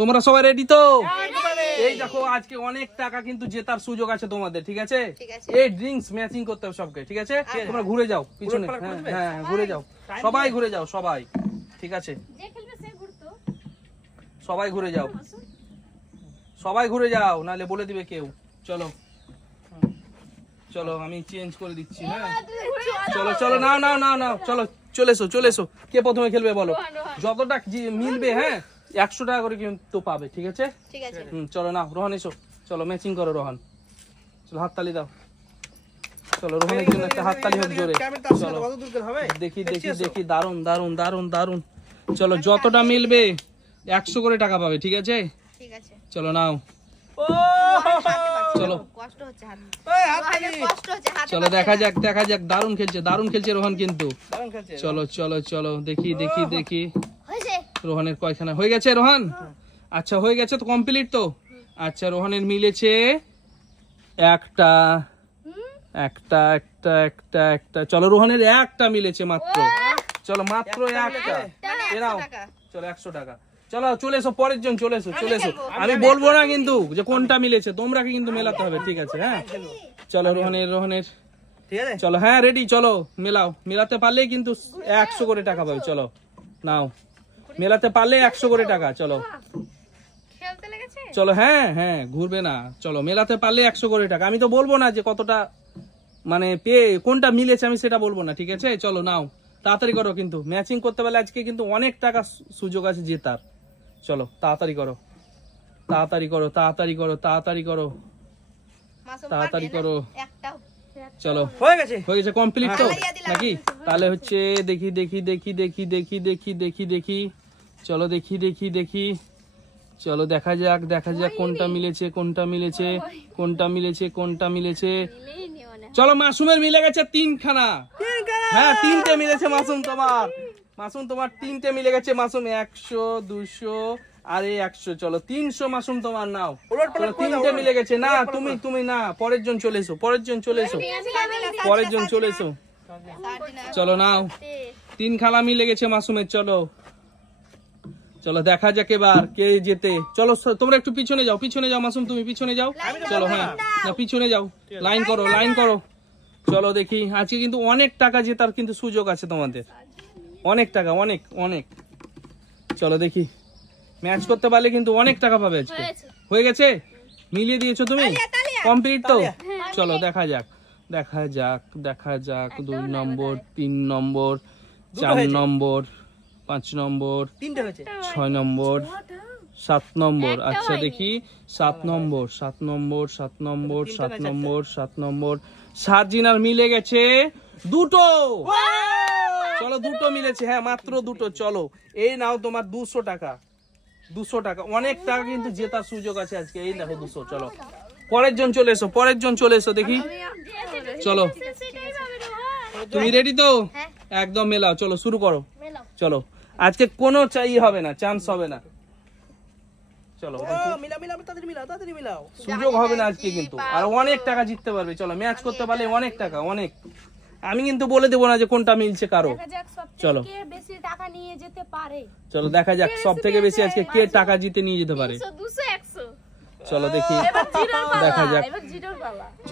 তোমরা সবাই রেডি তো? এই দেখো আজকে অনেক টাকা কিন্তু জেতার সুযোগ আছে তোমাদের, ঠিক আছে? এই ড্রিঙ্কস ম্যাচিং করতে হবে সবকে, ঠিক আছে? তোমরা ঘুরে যাও পিছনে, হ্যাঁ ঘুরে যাও, সবাই ঘুরে যাও, সবাই, ঠিক আছে? সবাই ঘুরে যাও, সবাই ঘুরে যাও, নাহলে বলে দিবে কেউ। চলো চলো আমি চেঞ্জ করে দিচ্ছি। হ্যাঁ চলো চলো, নাও নাও নাও নাও, চলো চলে এসো চলে এসো। কে প্রথমে খেলবে বলো? যতটা মিলবে, হ্যাঁ 100 টাকা করে কিন্তু পাবে, ঠিক আছে? চলো নাও রোহন এসো, চলো ম্যাচিং করো রোহন, চলো হাততালি দাও, চলো রোহনের জন্য একটা হাততালি হোক জোরে। চলো দেখি দেখি দেখি, দারুন দারুন দারুন দারুন। চলো যতটা মিলবে 100 করে টাকা পাবে, ঠিক আছে? চলো নাও, চলো চলো দেখা যাক দেখা যাক, দারুন খেলছে রোহন কিন্তু। চলো চলো চলো দেখি দেখি দেখি রোহনের কয়খানা হয়ে গেছে। রোহন আচ্ছা হয়ে গেছে তো, কমপ্লিট তো? আচ্ছা রোহনের মিলেছে একটা একটা একটা একটা একটা, চলো রোহনের একটা মিলেছে মাত্র, চলো মাত্র একটা, এরাও চলো 100 টাকা। চলো চলে এসো, পরের জন চলে এসো চলে এসো। আমি বলবো না কিন্তু যে কোনটা মিলেছে, তোমরা কিন্তু মেলাতে হবে, ঠিক আছে? হ্যাঁ চলো রোহনের চলো, হ্যাঁ রেডি, চলো মেলাও, মেলাতে পারলেই কিন্তু 100 করে টাকা পাবে। চলো নাও, মেলাতে পারলে 100 করে টাকা। চলো চলো, হ্যাঁ হ্যাঁ ঘুরবে না, চলো মেলাতে পারলে 100 করে টাকা। আমি তো বলবো না যে কতটা মানে পেয়ে কোনটা মিলেছে, আমি সেটা বলবো না, ঠিক আছে? চলো নাও, তাড়াতাড়ি করো, কিন্তু ম্যাচিং করতে পারলে আজকে কিন্তু অনেক টাকা সুযোগ আছে জেতার। চলো তাড়াতাড়ি করো তাড়াতাড়ি করো তাড়াতাড়ি করো তাড়াতাড়ি করো তাড়াতাড়ি করো। চলো হয়ে গেছে কমপ্লিট তো নাকি? তাহলে হচ্ছে দেখি দেখি দেখি দেখি দেখি দেখি দেখি দেখি, চলো দেখি দেখি দেখি, চলো দেখা যাক দেখা যাক কোনটা মিলেছে কোনটা মিলেছে কোনটা মিলেছে কোনটা মিলেছে। চলো মাসুমের মিলে গেছে 3খানা, হ্যাঁ 3টে মিলেছে মাসুম তোমার, মাসুম তোমার 3টে মিলে গেছে। মাসুম 100 200 আরে 100, চলো 300 মাসুম তোমার, নাও 3টে মিলে গেছে। না তুমি তুমি না, পরের জন চলে এসো, পরের জন চলে এসো, পরের জন চলে এসো। চলো নাও 3 খালা মিলে গেছে মাসুমের। চলো চলো দেখা যাক এবার কে জেতে। চলো তোমরা একটু পিছনে যাও, পিছনে যাও মাসুম, তুমি পিছনে যাও। চলো হ্যাঁ না পিছনে যাও, লাইন করো লাইন করো। চলো দেখি, আজকে কিন্তু অনেক টাকা জেতার কিন্তু সুযোগ আছে তোমাদের, অনেক টাকা, অনেক অনেক। চলো দেখি, ম্যাচ করতে পারলে কিন্তু অনেক টাকা পাবে আজকে। হয়ে গেছে, মিলিয়ে দিয়েছো তুমি, কমপ্লিট তো? চলো দেখা যাক দেখা যাক দেখা যাক, 2 নম্বর 3 নম্বর 4 নম্বর 5 নম্বর 6 নম্বর 7 নম্বর। আচ্ছা দেখি 7 নম্বর 7 নম্বর 7 নম্বর 7 নম্বর 7 নম্বর 7 জিনার মিলে গেছে 2টো। চলো 2টো মিলেছে, হ্যাঁ মাত্র 2টো। চলো এই নাও তোমার 200 টাকা, 200 টাকা। অনেক টাকা কিন্তু জেতার সুযোগ আছে আজকে, এই দেখো 200। চলো পরের জন চলে এসো, পরের জন চলে এসো দেখি। চলো তুমি রেডি তো? একদম মেলাও, চলো শুরু করো। চলো আজকে কোনো চাই হবে না, চান্স হবে না। চলো সুযোগ হবে না আজকে কিন্তু, আর অনেক টাকা জিততে পারবে। চলো ম্যাচ করতে পারলে অনেক টাকা, অনেক। আমি কিন্তু বলে দেবো না যে কোনটা মিলছে কারো। চলো চলো দেখা যাক সব থেকে বেশি আজকে কে টাকা জিতে নিয়ে যেতে পারে। চলো দেখি দেখা যাক,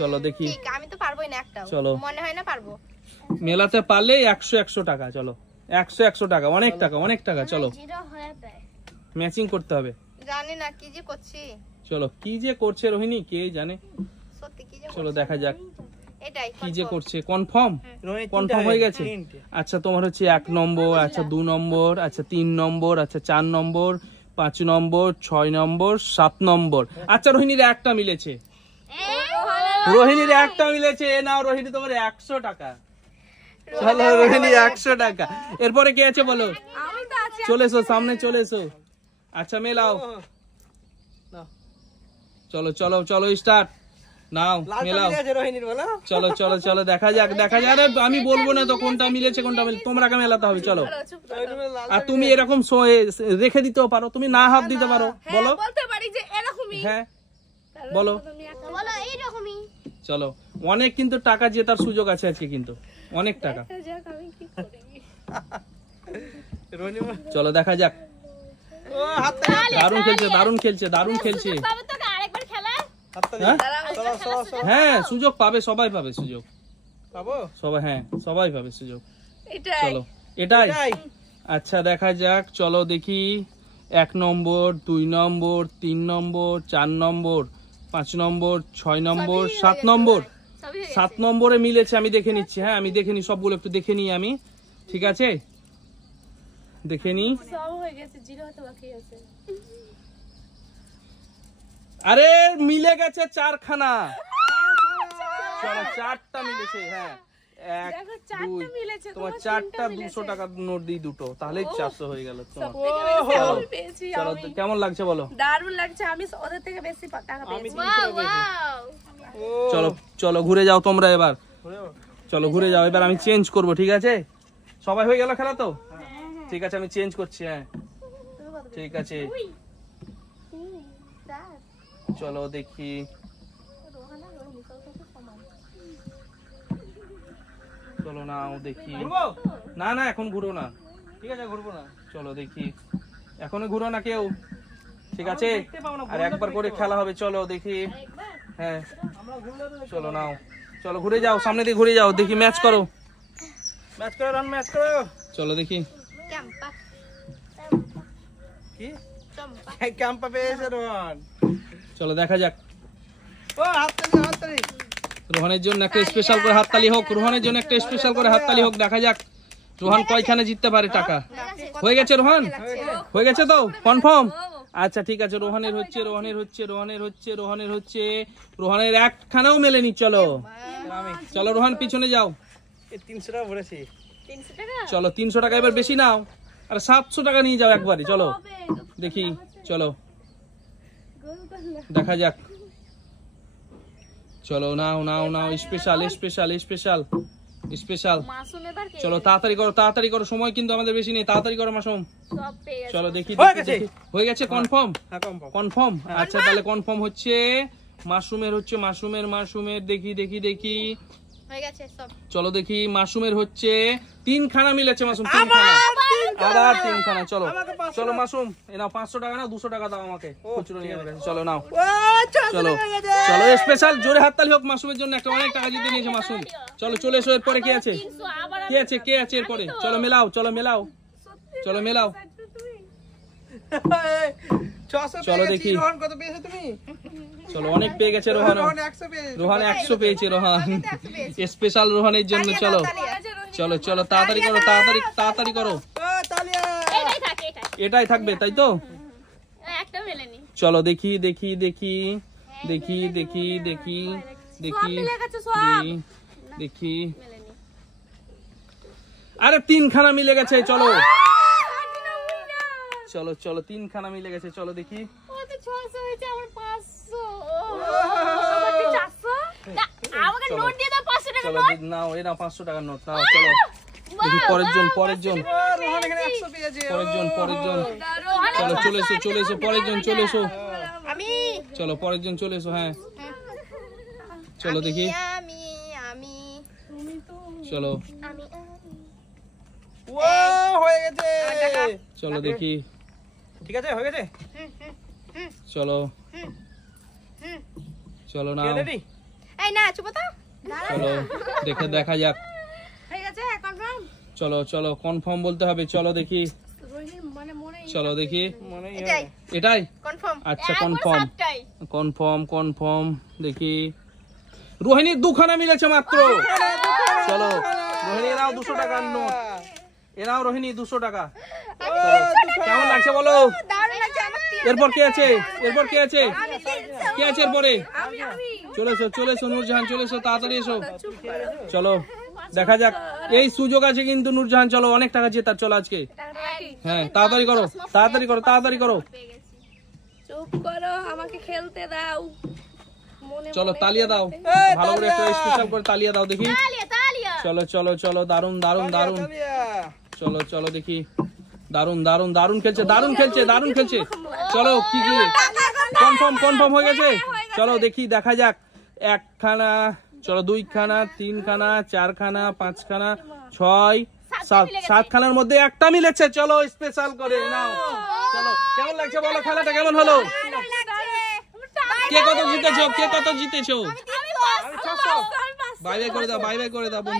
চলো দেখি। চলো মেলাতে পারলে 100 টাকা। চলো 100 টাকা, অনেক টাকা অনেক টাকা। চলো ম্যাচিং করতে হবে। জানি না কি যে করছি। চলো কি যে করছে রোহিণী কে জানে। চলো দেখা যাক কি যে করছে। কনফার্ম কনফার্ম হয়ে গেছে। আচ্ছা তোমার হচ্ছে 1 নম্বর, আচ্ছা 2 নম্বর, আচ্ছা 3 নম্বর, আচ্ছা 4 নম্বর, 5 নম্বর, 6 নম্বর, 7 নম্বর। আচ্ছা রোহিণীর একটা মিলেছে, রোহিণীর একটা মিলেছে। নাও রোহিণী তোমার 100 টাকা। চলো রোহিণী 100 টাকা। এরপরে কে আছে বলো? চলে এসো সামনে, চলে এসো। আচ্ছা মেলাও, চলো চলো চলো স্টার্ট, নাও মেলাও। চলো চলো চলো দেখা যাক দেখা যাক। আমি বলবো না তো কোনটা মিলেছে কোনটা মিলে, তোমরা কে মেলাতে হবে। চলো আর তুমি এরকম রেখে দিতেও পারো, তুমি না হাত দিতে পারো। বলো হ্যাঁ বলো। চলো অনেক কিন্তু টাকা জেতার সুযোগ আছে আজকে, কিন্তু অনেক টাকা। চলো দেখা যাক ও হাততালি দারুণ খেলছে দারুণ খেলছে দারুণ খেলছে তবে তোকে আরেকবার খেলা হাততালি হ্যাঁ? চলো চলো চলো হ্যাঁ সুযোগ পাবে সবাই পাবে সুযোগ পাবো সবাই হ্যাঁ সবাই পাবে সুযোগ এটাই চলো এটাই এটাই আচ্ছা দেখা যাক চলো দেখি 1 নম্বর 2 নম্বর 3 নম্বর 4 নম্বর 5 নম্বর 6 নম্বর 7 নম্বর সবই হয়ে 7 নম্বরে মিলেছে আমি দেখে নিচ্ছি হ্যাঁ আমি দেখে নি সবগুলো একটু দেখে নিই আমি ঠিক আছে দেখে নি সব হয়ে গেছে জিরো হতে বাকি আছে আরে মিলে গেছে 4 খানা চলো 4টা মিলেছে হ্যাঁ 1 2 মিলেছে তোমার 4টা 200 টাকা নোট দিই দুটো তাহলেই 400 হয়ে গেল তোমার আমি পেয়েছি চলো তো কেমন লাগছে বলো দারুণ লাগছে আমি ওদের থেকে বেশি টাকা আমি পেয়েছি 300 পেয়েছি ও চলো চলো ঘুরে যাও তোমরা এবার ঘুরে যাবো? চলো ঘুরে যাও এবার আমি চেঞ্জ করব ঠিক আছে সবাই হয়ে গেল খেলা তো ঠিক আছে আমি চেঞ্জ করছি হ্যাঁ ঠিক আছে চলো দেখি চলো নাও দেখি ঘুরবো না না এখন ঘুরো না ঠিক আছে ঘুরবো না চলো দেখি এখনো ঘুরো না কেউ ঠিক আছে দেখতে পাবো না, আর একবার করে খেলা হবে চলো দেখি হ্যাঁ আমরা ঘুরলে তো চলো নাও চলো ঘুরে যাও সামনে দিয়ে ঘুরে যাও দেখি ম্যাচ করো ম্যাচ করো রান ম্যাচ করো চলো দেখি ক্যাম্পা কি চম্পা ক্যাম্পা পেয়েছে রোহন চলো দেখা যাক ও হাততালি হাততালি রোহানের জন্য একটা স্পেশাল করে হাততালি হোক রোহানের জন্য একটা স্পেশাল করে হাততালি হোক দেখা যাক রোহান কয়খানে জিততে পারে টাকা হয়ে গেছে রোহান হয়ে গেছে তো কনফার্ম আচ্ছা ঠিক আছে রোহানের হচ্ছে রোহানের হচ্ছে রোহানের হচ্ছে রোহানের হচ্ছে রোহানের একখানাও মেলেনি চলো আমি চলো রোহান পিছনে যাও এই 300 টাকা ভরেছি 300 টাকা চলো 300 টাকা এবার বেশি নাও আর 700 টাকা নিয়ে যাও একবারই চলো দেখি চলো দেখা যাক চলো নাও নাও নাও special special special special Masum এবার কে চলো তাড়াতাড়ি করো সময় কিন্তু আমাদের বেশি নেই তাড়াতাড়ি করো মাসুম সব পেয়ে গেছে চলো দেখি হয়ে দেখি, গেছে। দেখি। হয়ে গেছে কনফার্ম হ্যাঁ কনফার্ম কনফার্ম আচ্ছা তাহলে কনফার্ম হচ্ছে মাশরুমের হচ্ছে মাশরুমের দেখি দেখি দেখি হয়ে গেছে সব চলো দেখি মাশরুমের হচ্ছে 3 খানা মিলেছে মাশরুম 3 খানা আবার 3 খানা চলো আমাকে 500 চলো মাশরুম এ নাও 500 টাকা না 200 টাকা দাও আমাকে খুচরো নিয়ে আমার কাছে। চলো নাও ও চলো চলো স্পেশাল জোরে হাততালি হোক মাশরুমের জন্য একটা অনেক টাকা জিতে নিয়েছে মাশরুম চলো চলে এসো এরপরে কি আছে 300 আবার কে আছে এরপরে চলো মেলাও চলো মেলাও 600 চলো পেয়েছি দেখি। রোহন কত পেয়েছো তুমি চলো অনেক পেয়ে গেছে রোহান রোহন 100 পেয়েছে রোহান 100 পেয়েছে রোহান স্পেশাল রোহানের জন্য চলো চলো চলো তাড়াতাড়ি করো ও তালিয়া এটাই থাকে এটাই থাকবে তাই তো একটা মেলেনি চলো দেখি দেখি দেখি দেখি দেখি দেখি দেখি মিলে গেছে সব। দেখি মেলেনি আরে 3 খানা মিলে গেছে চলো চলো চলো 3 খানা মিলে গেছে চলো দেখি ও তো 600 হয়েছে আমার 500 আমার কি 400 না, আমাকে চলো। নোট দিয়ে দাও 500 টাকা চলো নোট নাও এ নাও 500 টাকার নোট নাও চলো দেখি পরের জন ও রোহন এখানে 100 পেয়েছে পরের জন রোহান চলো চলে এসো পরের জন চলে এসো আমি চলো পরের জন চলে এসো হ্যাঁ চলো দেখি আমি আমি চলো আমি ও হয়ে গেছে চলো দেখি ঠিক আছে হয়ে গেছে চলো চলো নাও রেডি এই না চুপ তো চলো দেখা যাক হয়ে গেছে কনফার্ম চলো চলো কনফার্ম বলতে হবে চলো দেখি রোহিণী মানে মনে চলো দেখি মনে এটাই এটাই কনফার্ম আচ্ছা কনফার্ম দেখি রোহিণী 2 খানা মিলেছে মাত্র চলো রোহিণী নাও 200 টাকার নোট এ নাও রোহিণী 200 টাকা চলো কেমন লাগছে বলো দারুণ লাগছে আমার এরপর কে আছে এরপরে চলে এসো নূরজাহান চলে এসো তাড়াতাড়ি এসো চলো দেখা যাক এই সুযোগ আছে কিন্তু নূরজাহান চলো অনেক টাকা জেতার চলো আজকে হ্যাঁ তাড়াতাড়ি করো চুপ করো আমাকে খেলতে দাও মনে চলো তালিয়া দাও ভালো করে একটা স্পেশাল করে তালিয়া দাও দেখি তালিয়া চলো দারুন চলো দেখি দারুন খেলছে চলো কি কনফার্ম হয়ে গেছে চলো দেখি দেখা যাক 1 খানা চলো 2 খানা 3 খানা 4 খানা 5 খানা 6 7 খানার মধ্যে একটা মিলেছে চলো স্পেশাল করে নাও চলো কেমন লাগছে বলো, খেলাটা কেমন হলো? কে কত জিতেছো? আমি 500 বাই বাই করে দাও, বাই বাই করে দাও বন্ধু।